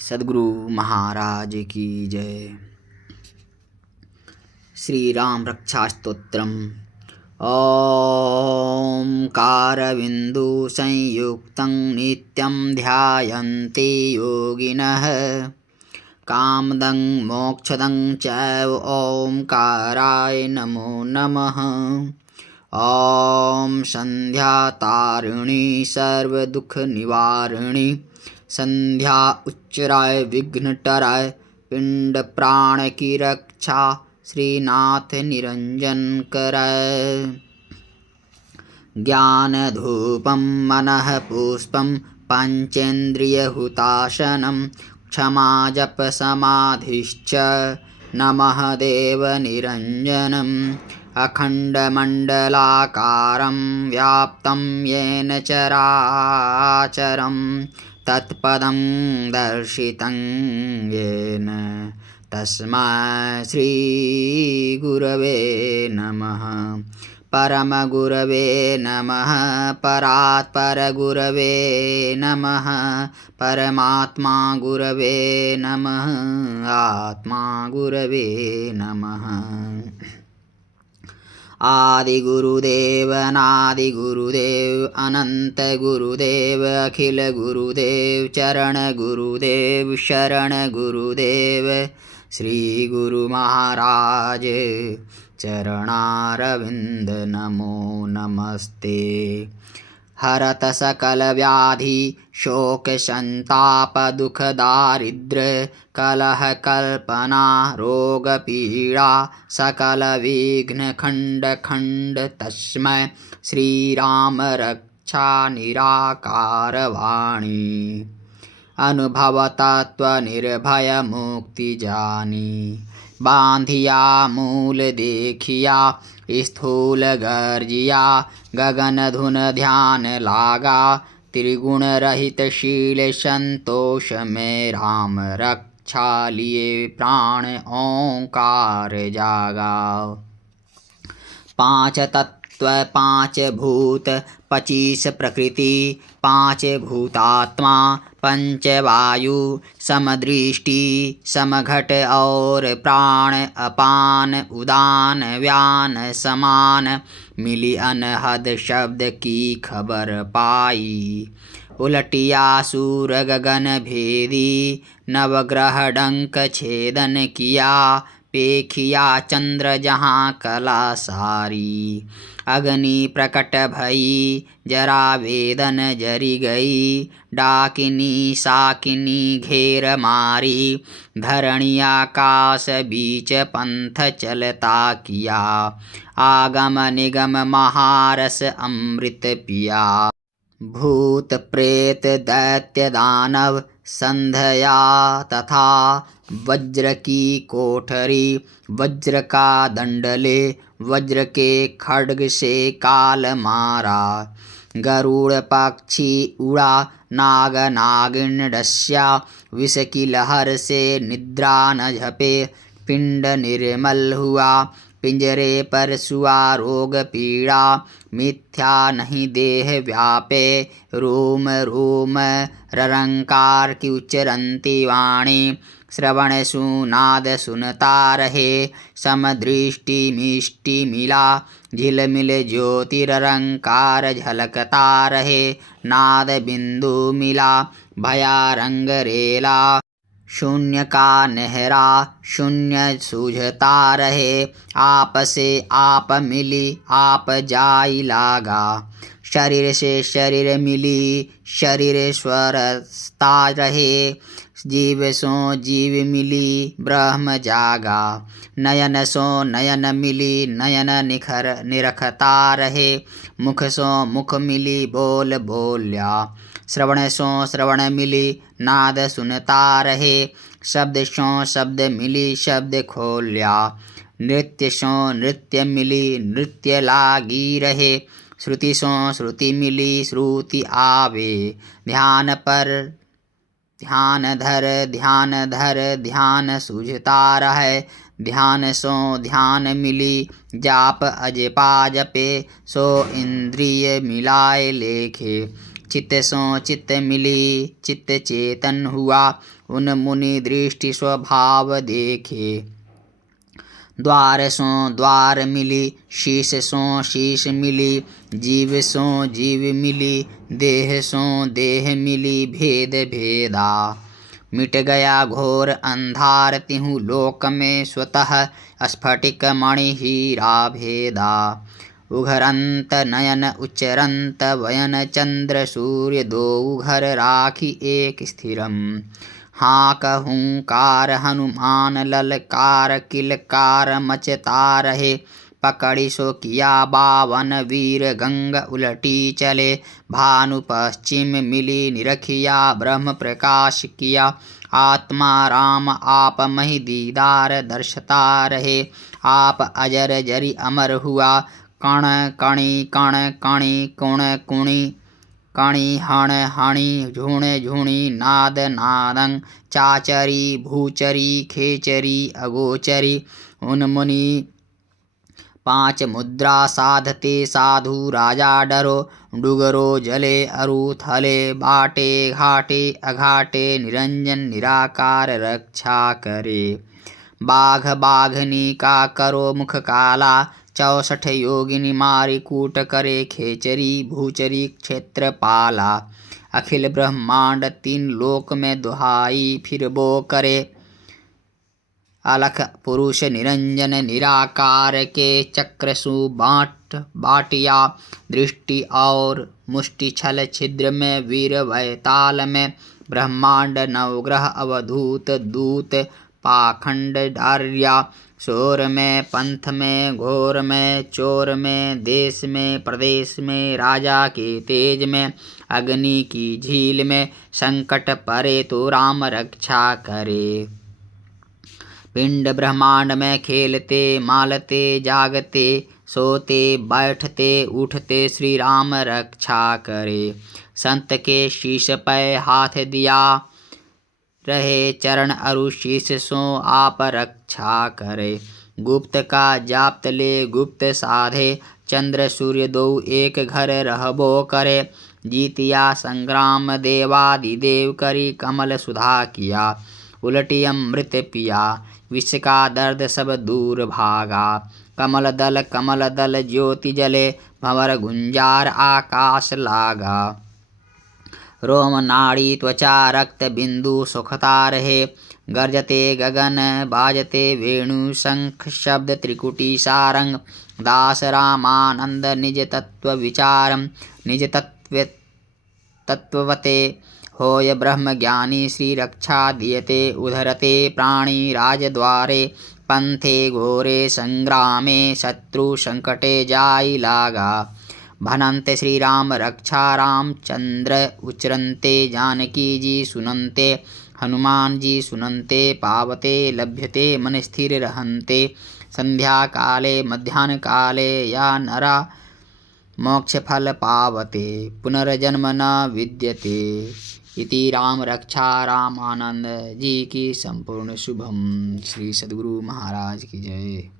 सद्गुरु महाराज की जय। श्री राम रक्षा स्तोत्रम्। ओंकारबिंदु संयुक्तं नित्यं ध्यायन्ति योगिनः कामदं मोक्षदं चैव ओंकाराय नमो नमः। ॐ संध्यातारिणी सर्वदुःखनिवारिणी संध्या उच्चराय विघ्नटराय पिंड प्राण की रक्षा श्रीनाथ निरंजन कराय। ज्ञान धूपम मनः पुष्पम पंचेन्द्रियहुताशनम क्षमा जप समाधिश्च नमः देव निरंजनम। अखंडमंडलाकारं व्याप्तं येन चराचरं तत्पदं दर्शितं येन तस्मै श्रीगुरवे नमः। परमगुरवे नमः। परात्परगुरवे नमः। परमात्मा गुरवे नमः। आत्मा गुरवे नमः। आदि गुरुदेव अनादि गुरुदेव अनंत गुरुदेव अखिल गुरुदेव चरण गुरुदेव शरण गुरुदेव श्री गुरु महाराज चरणारविंद नमो नमस्ते। हरत सकल व्याधि शोक संताप दुख दारिद्र्य कलह कल्पना रोग पीड़ा सकल विघ्न खंड खंड तस्मै श्री राम रक्षा निराकार वाणी। अनुभव तत्व निर्भय मुक्ति जानी बांधिया मूल देखिया स्थूल गर्जिया गगन धुन ध्यान लागा त्रिगुण रहित शील संतोष में राम रक्षा लिए प्राण ओंकार जागा। पांच तत्व पांच भूत 25 प्रकृति पांच भूतात्मा पंच वायु समदृष्टि समघट और प्राण अपान उदान व्यान समान मिली अनहद शब्द की खबर पाई। उलटिया सूर गगन भेदी नवग्रह डंक छेदन किया पेखिया चंद्र जहाँ कला सारी। अग्नि प्रकट भई जरा वेदन जरी गई डाकिनी साकिनी घेर मारी। धरणी आकाश बीच पंथ चलता किया आगम निगम महारस अमृत पिया। भूत प्रेत दैत्य दानव संध्या तथा वज्र की कोठरी वज्र का दंडले वज्र के खड्ग से काल मारा। गरुड़ पक्षी उड़ा नाग नागिन डस्या विष की लहर से निद्रा न झपे पिंड निर्मल हुआ पिंजरे पर सुआ रोग पीड़ा मिथ्या नहीं देह व्यापे रोम रोम ररंकार की उच्चरंती वाणी। श्रवण सुनाद सुनता रहे समदृष्टि मिष्टि मिला झिलमिल ज्योति ररंकार झलकता रहे नाद बिंदु मिला भया रंग रेला। शून्य का नहरा शून्य सूझता रहे आप से आप मिली आप जाई लागा। शरीर से शरीर मिली शरीर स्वरसता रहे जीव सो जीव मिली ब्रह्म जागा। नयन सो नयन मिली नयन निखर निरखता रहे मुख सो मुख मिली बोल बोल्या। श्रवण सो श्रवण मिली नाद सुनता रहे शब्द सो शब्द मिली शब्द खोल्या। नृत्य सो नृत्य मिली नृत्य लागी रहे श्रुति सो श्रुति मिली श्रुति आवे। ध्यान पर ध्यान धर ध्यान सूझता रहे ध्यान सो ध्यान मिली जाप अजपा जपे सो इंद्रिय मिलाए लेखे। चित्त सो चित्त मिली चित्त चेतन हुआ, उन मुनि दृष्टि स्वभाव देखे। द्वार सो द्वार मिली शीश सो शीश मिली, जीव सो जीव मिली देह सो देह मिली, भेद भेदा। मिट गया घोर अंधार तिहु लोक में, स्वतः स्फटिक मणि हीरा भेदा। उघरंत नयन उच्चरंत वयन, चंद्र सूर्य दो उघर राखी एक स्थिरम। हाक हुंकार हनुमान ललकार, किलकार मचता रहे पकड़ी सो किया बावन, वीर गंग उलटी चले भानु पश्चिम मिली, निरखिया ब्रह्म प्रकाश किया। आत्मा राम आप मही दीदार दर्शता रहे, आप अजर जरी अमर हुआ। कण कणी कण कणी कुण कुणी, कणी हण हणि झुण झुणि, नाद नादं चाचरी भूचरी खेचरी अगोचरी। उन मुनि पांच मुद्रा साधते साधु राजा डरो, डुगरो जले अरु थले बाटे घाटे अघाटे, निरंजन निराकार रक्षा करे। बाघ बाघनी का करो मुख काला, 64 योगिनी मारी कूट करे खेचरी भूचरी क्षेत्रपाला। अखिल ब्रह्मांड 3 लोक में दुहाई, फिर वो करे अलख पुरुष निरंजन निराकार के। चक्र सु बाट बाटिया दृष्टि और मुष्टि छल छिद्र में, वीर वैताल में ब्रह्मांड नवग्रह अवधूत दूत पाखंड डार्या। शोर में पंथ में घोर में चोर में, देश में प्रदेश में राजा के तेज में, अग्नि की झील में संकट परे तो राम रक्षा करे। पिंड ब्रह्मांड में खेलते मालते जागते, सोते बैठते उठते श्री राम रक्षा करे। संत के शीश पे हाथ दिया रहे, चरण अरु शीश सो आप रक्षा करे। गुप्त का जाप्त ले गुप्त साधे, चंद्र सूर्य दो एक घर रहबो करे। जीतिया संग्राम देवादिदेव करी, कमल सुधा किया उलटी अमृत पिया। विष का दर्द सब दूर भागा, कमल दल ज्योति जले, भंवर गुंजार आकाश लागा। रोम नाड़ी त्वचा रक्त बिंदु सुखता रहे, गर्जते गगन बाजते वेणु शंख शब्द त्रिकुटी सारंग। दास रामानंद निज तत्व विचारम, निज तत्ववते होय ब्रह्म ज्ञानी। श्री रक्षा दियते उधरते प्राणी राजद्वारे, पंथे घोरे संग्रामे शत्रु संकटे जाई लागा। भनन्ते श्री राम रक्षा रामचंद्र, उच्चरन्ते जानकी जी सुनन्ते, हनुमान जी सुनन्ते। पावते लभ्यते मन स्थिर रहन्ते, संध्या काले मध्याह्न काले या नरा मोक्ष फल पावते, पुनर्जन्म न विद्यते। इति राम रक्षा रामानंद जी की संपूर्ण शुभम। श्री सद्गुरु महाराज की जय।